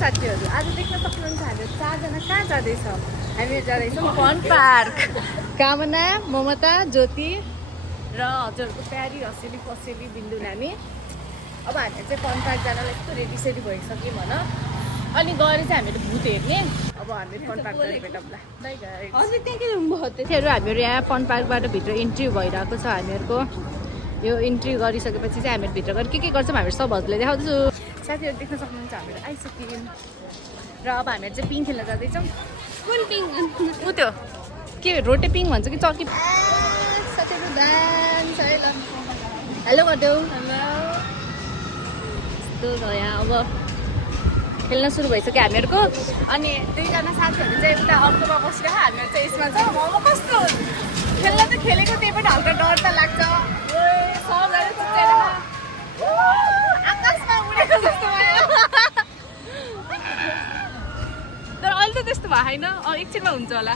साथीहरू आज देख्न सक्नुहुन्छ हामीहरू 4 जना कहाँ जाँदैछ हामी जाँदैछौँ फन पार्क कामना ममता ज्योति र हजुरको प्यारी हसेली पसेली बिन्दु नानी अब हामी चाहिँ फन पार्क जानलाई यस्तो रेडी सेडी भइसक्यौँ भन अनि गएर चाहिँ हामीले भूत हेर्ने अब हामी फन पार्क गएर भेटौँला बाइ गाइस हजुर त्यहाँ के हुनुभयो त्यतिखेर हामीहरू यहाँ फन पार्कबाट भित्र इन्ट्री भइरहेको छ हामीहरूको यो इन्ट्री गरिसकेपछि चाहिँ हामीहरू भित्र गएर के गर्छौँ हामीहरू सब हजुरले देखाउँछु साथीहरू देख्न सक्नुहुन्छ हामीहरू आइसक्यौँ र अब हामीहरू चाहिँ पिङ खेल्न जाँदैछौँ कुन पिङ ऊ त्यो के रोटे पिङ भन्छ कि चर्की साथीहरू डान्स है ल हेलो गरिदेऊ हेलो यहाँ अब खेल्न सुरु भइसक्यो हामीहरूको अनि 2 जना साथीहरू चाहिँ उता अर्कोमा बसेर हामीहरू चाहिँ यसमा छ अब कस्तो खेल्न त खेलेको त्यही पनि हल्का डर त लाग्छ सबजना चुच्चेर आकाशमा उडेको जस्तो भयो तर अहिले त त्यस्तो भएको छैन एकछिनमा हुन्छ होला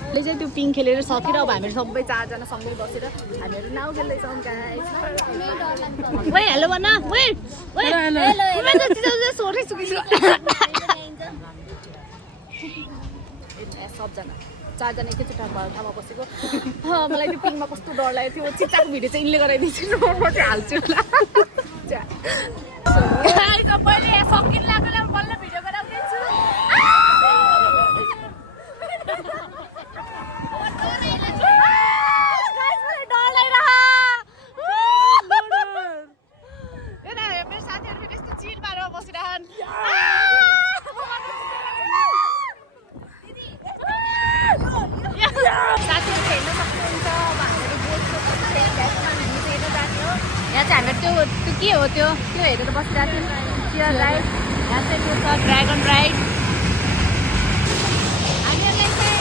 अहिले चाहिँ त्यो पिङ खेलेर सकेर अब हामीहरू सबै 4 जना सँगै बसेर हामीहरू नाउ खेल्दैछौँ गाइस ओइ हेलो भन ओइ ओइ हेलो सोरै सुकिछु सबजना 4 जना एकैचोटि ठाउँमा बसेको मलाई त्यो पिङमा कस्तो डर लाग्यो त्यो चिच्चाको भिडियो चाहिँ यिनले गराइदिन्छु म चाहिँ हाल्छु होला मैले सकिन लाग्यो बल्ल भिडियो गराउँदैछु मेरो साथीहरू फेरि यस्तो चिर मारेर बसिरहन् साथीहरू हेर्न सक्नुहुन्छ अब हामीहरू बोटको काठमाडौँ हेर्न जाने हो यहाँ चाहिँ हामीहरू त्यो के हो त्यो हेरेर बसिरहेको थियौँ चियर राइड यहाँ चाहिँ त्यो छ ड्रागन राइड हामीहरूलाई चाहिँ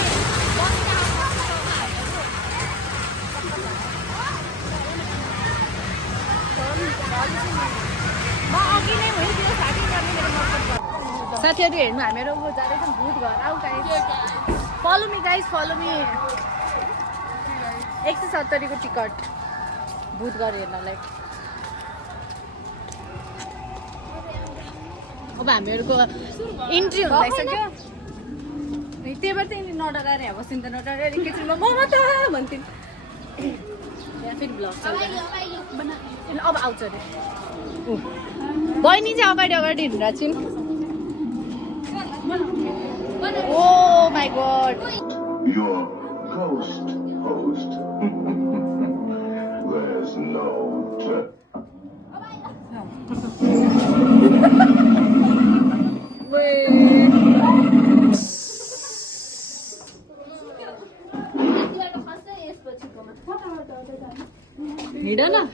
म अघि नै भयो त्यो साथी गर्ने मेरो मतलब साथीहरू हेर्नु हामीहरू जाँदैछौँ भूत घर आऊ guys follow me guys follow me 170 को टिकट भूत घर हेर्नलाई अब हामीहरूको इन्ट्री हुन लागिसक्यो त्यही भएर चाहिँ नडराएर यहाँ बस्नु त नडराएर एकैछिनमा म त भन्थ्यौँ यहाँ फेरि ब्लग चल्छ अब आउँछ अरे बहिनी चाहिँ अगाडि हिँडेर छिन् oh my god Your ghost host. There's no हिँड न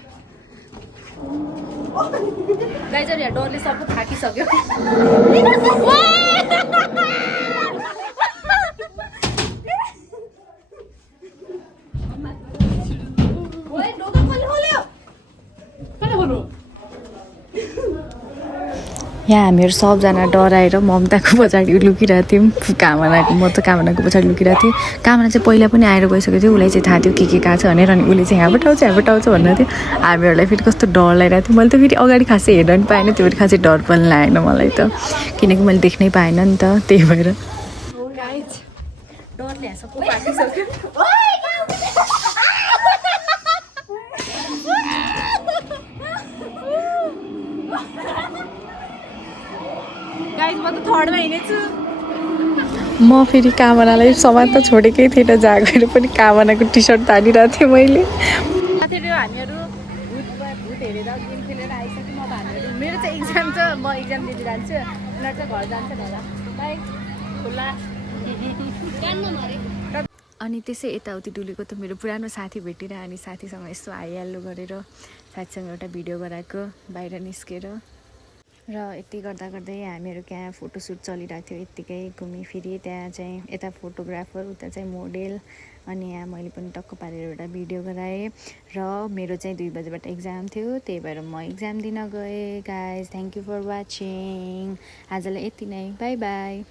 गाइजर यहाँ डरले सब थाकिसक्यो यहाँ हामीहरू सबजना डराएर ममताको पछाडि लुकिरहेको थियौँ म त कामनाको पछाडि लुकिरहेको थिएँ कामना चाहिँ पहिला पनि आएर गइसकेको थियो उसलाई चाहिँ थाहा थियो के कहाँ छ भनेर अनि उसले चाहिँ यहाँबाट आउँछ भन्नु थियो हामीहरूलाई फेरि कस्तो डर लागिरहेको थियो मैले त फेरि अगाडि खासै हेर्न पनि पाएन त्यो फेरि खासै डर पनि लागेन मलाई त किनकि मैले देख्नै पाएन नि त त्यही भएर डरले सबै पाकिसक्यो गाइस म त थर्डमा हिँडेछु म फेरि कामनालाई सामान त छोडेकै थिएन जहाँ गएर पनि कामनाको टी सर्ट तानिरहेको थिएँ मैले साथीहरू हामीहरू भूत हेरेर गेम खेलेर आइसक्यौँ अब हामीहरू मेरो चाहिँ एक्जाम छ म एक्जाम दिनु जान्छु उनीहरू चाहिँ घर जान्छन् होला बाई खुल्ला अनि त्यसै यताउति डुलेको त मेरो पुरानो साथी भेटेर अनि साथीसँग यसो हाइहाल्लो गरेर साथीसँग एउटा भिडियो गराएको बाहिर निस्केर र यति गर्दा गर्दै हामीहरू त्यहाँ फोटोसुट चलिरहेको थियो यत्तिकै घुमिफिरी त्यहाँ चाहिँ यता फोटोग्राफर उता चाहिँ मोडेल अनि यहाँ मैले पनि टक्क पारेर एउटा भिडियो गराएँ र मेरो चाहिँ 2 बजेबाट एक्जाम थियो त्यही भएर म एक्जाम दिन गएँ guys thank you for watching आजलाई यति नै बाई बाई